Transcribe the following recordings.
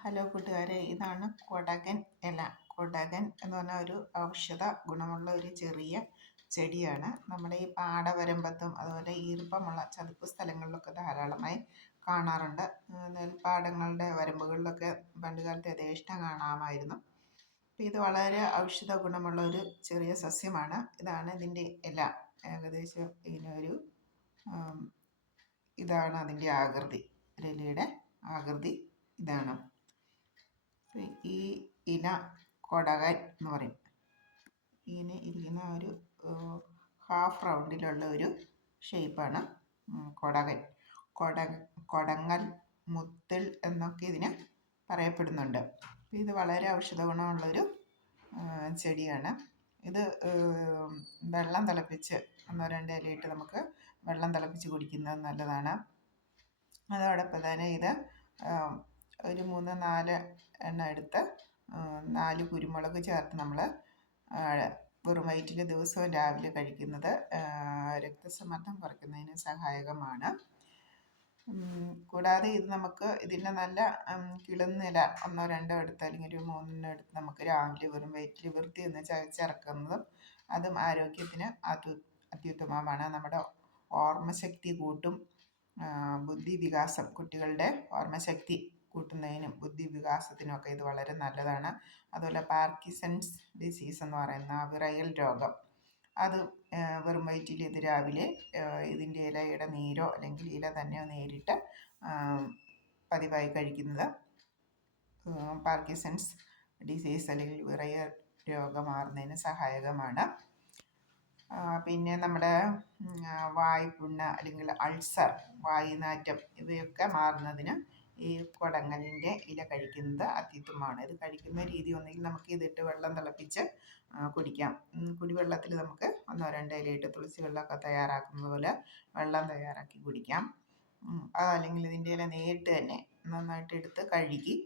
Hello കൂട്ടുകാരെ, ഇതാണ് കൊടകൻ ഇല. കൊടകൻ എന്ന് പറഞ്ഞാൽ ഒരു ഔഷധ ഗുണമുള്ള ഒരു ചെറിയ ചെടിയാണ്. നമ്മുടെ ഈ പാടവരമ്പത്തും അതുപോലെ ഈർപ്പമുള്ള ചതുപ്പ് സ്ഥലങ്ങളിലൊക്കെ ധാരാളമായി കാണാറുണ്ട്. നെൽപ്പാടങ്ങളുടെ വരമ്പുകളിലൊക്കെ പണ്ടുകാലത്ത് യഥേഷ്ടം കാണാമായിരുന്നു. ഇത് വളരെ ഔഷധ ഗുണമുള്ള ഒരു ചെറിയ സസ്യമാണ്. ഇതാണ് ഇതിൻ്റെ ഇല. ഏകദേശം ഇതിനൊരു ഇതാണ് അതിൻ്റെ ആകൃതി. ഒരു ഇലയുടെ ആകൃതി ഇതാണ്. ഈ ഇല കൊടകൻ എന്ന് പറയും. ഇങ്ങനെ ഇരിക്കുന്ന ഒരു ഹാഫ് റൗണ്ടിലുള്ള ഒരു ഷേപ്പാണ് കൊടകൻ. കൊടങ്ങൽ, മുത്തൽ എന്നൊക്കെ ഇതിന് പറയപ്പെടുന്നുണ്ട്. ഇത് വളരെ ഔഷധ ഗുണമുള്ളൊരു ചെടിയാണ്. ഇത് വെള്ളം തിളപ്പിച്ച് 1-2 ഇലയിട്ട് നമുക്ക് വെള്ളം തിളപ്പിച്ച് കുടിക്കുന്നത് നല്ലതാണ്. അതോടൊപ്പം തന്നെ ഇത് ഒരു 3-4 എണ്ണ എടുത്ത് 4 കുരുമുളക് ചേർത്ത് നമ്മൾ വെറും വയറ്റിൽ ദിവസവും രാവിലെ കഴിക്കുന്നത് രക്തസമ്മർദ്ദം കുറയ്ക്കുന്നതിന് സഹായകമാണ്. കൂടാതെ ഇത് നമുക്ക് ഇതിൻ്റെ നല്ല കിളുന്നില 1-2 എടുത്ത് അല്ലെങ്കിൽ ഒരു 3 എടുത്ത് നമുക്ക് രാവിലെ വെറും വയറ്റിൽ വൃത്തി ഒന്ന് ചവച്ചിറക്കുന്നതും അതും ആരോഗ്യത്തിന് അത്യുത്തമമാണ്. നമ്മുടെ ഓർമ്മശക്തി കൂട്ടും. ബുദ്ധിവികാസം, കുട്ടികളുടെ ഓർമ്മശക്തി കൂട്ടുന്നതിനും ബുദ്ധിവികാസത്തിനുമൊക്കെ ഇത് വളരെ നല്ലതാണ്. അതുപോലെ പാർക്കിൻസൺസ് ഡിസീസ് എന്ന് പറയുന്ന വിറയൽ രോഗം, അത് വെറും വയറ്റിൽ ഇത് രാവിലെ ഇതിൻ്റെ ഇലയുടെ നീരോ അല്ലെങ്കിൽ ഇല തന്നെയോ നേരിട്ട് പതിവായി കഴിക്കുന്നത് പാർക്കിൻസൺസ് ഡിസീസ് അല്ലെങ്കിൽ വിറയൽ രോഗം മാറുന്നതിന് സഹായകമാണ്. പിന്നെ നമ്മുടെ വായ്പുണ്ണ് അല്ലെങ്കിൽ അൾസർ, വായുനാറ്റം ഇവയൊക്കെ മാറുന്നതിന് ഈ കൊടങ്ങലിൻ്റെ ഇല കഴിക്കുന്നത് അത്യുത്തമമാണ്. ഇത് കഴിക്കുന്ന രീതി ഒന്നുകിൽ നമുക്ക് ഇതിട്ട് വെള്ളം തിളപ്പിച്ച് കുടിക്കാം. കുടിവെള്ളത്തിൽ നമുക്ക് 1-2 ഇലയിട്ട് തുളസി വെള്ളമൊക്കെ തയ്യാറാക്കുന്നത് പോലെ വെള്ളം തയ്യാറാക്കി കുടിക്കാം. അതല്ലെങ്കിൽ ഇതിൻ്റെ ഇല നേരിട്ട് തന്നെ നന്നായിട്ട് എടുത്ത് കഴുകി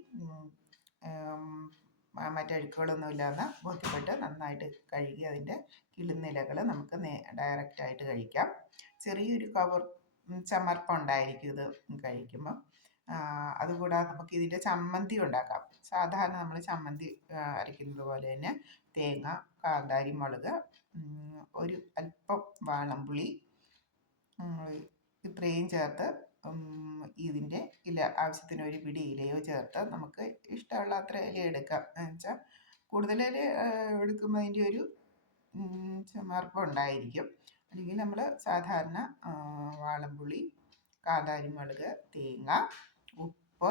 മറ്റഴുക്കുകളൊന്നും ഇല്ലാതെ ബോധ്യപ്പെട്ട് നന്നായിട്ട് കഴുകി അതിൻ്റെ കിളുന്നിലകൾ നമുക്ക് ഡയറക്റ്റായിട്ട് കഴിക്കാം. ചെറിയൊരു ചമർപ്പുണ്ടായിരിക്കും ഇത് കഴിക്കുമ്പം. അതുകൂടാതെ നമുക്ക് ഇതിൻ്റെ ചമ്മന്തി ഉണ്ടാക്കാം. സാധാരണ നമ്മൾ ചമ്മന്തി അരയ്ക്കുന്നത് പോലെ തന്നെ തേങ്ങ, കാന്താരി മുളക്, ഒരു അല്പം വാളംപുളി, ഇത്രയും ചേർത്ത് ഇതിൻ്റെ ഇല ആവശ്യത്തിന് ഒരു പിടി ഇലയോ ചേർത്ത് നമുക്ക് ഇഷ്ടമുള്ള അത്ര ഇല എടുക്കാം. എന്നുവെച്ചാൽ കൂടുതൽ ഇല എടുക്കുമ്പോൾ അതിൻ്റെ ഒരു ചമർപ്പം ഉണ്ടായിരിക്കും. അല്ലെങ്കിൽ നമ്മൾ സാധാരണ വാളംപുളി, കാന്താരി മുളക്, തേങ്ങ, ഉപ്പ്,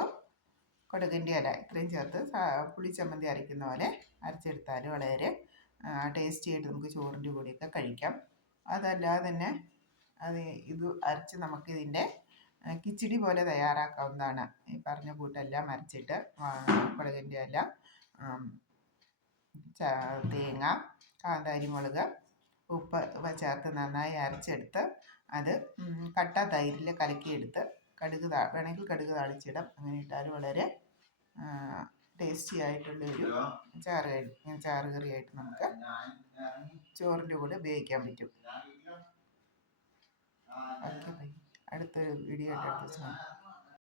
കൊടകൻ്റെ ഇല ഇത്രയും ചേർത്ത് പുളിച്ചമ്മന്തി അരയ്ക്കുന്ന പോലെ അരച്ചെടുത്താൽ വളരെ ടേസ്റ്റി ആയിട്ട് നമുക്ക് ചോറിൻ്റെ കൂടെയൊക്കെ കഴിക്കാം. അതല്ലാതെ തന്നെ ഇത് അരച്ച് നമുക്കിതിൻ്റെ കിച്ചടി പോലെ തയ്യാറാക്കാവുന്നതാണ്. ഈ പറഞ്ഞ കൂട്ടെല്ലാം അരച്ചിട്ട് കൊടകൻ്റെ ഇല, തേങ്ങ, കാന്താരി മുളക്, ഉപ്പ് ഇവ ചേർത്ത് നന്നായി അരച്ചെടുത്ത് അത് കട്ട തൈരിൽ കലക്കിയെടുത്ത് വേണമെങ്കിൽ കടുക് താളിച്ചിടാം. അങ്ങനെ ഇട്ടാൽ വളരെ ടേസ്റ്റി ആയിട്ടുള്ളൊരു ചാറുകറിയായിട്ട് നമുക്ക് ചോറിൻ്റെ കൂടെ ഉപയോഗിക്കാൻ പറ്റും. Okay bye. അടുത്ത വീഡിയോ ആയിട്ട് അടുത്ത ദിവസം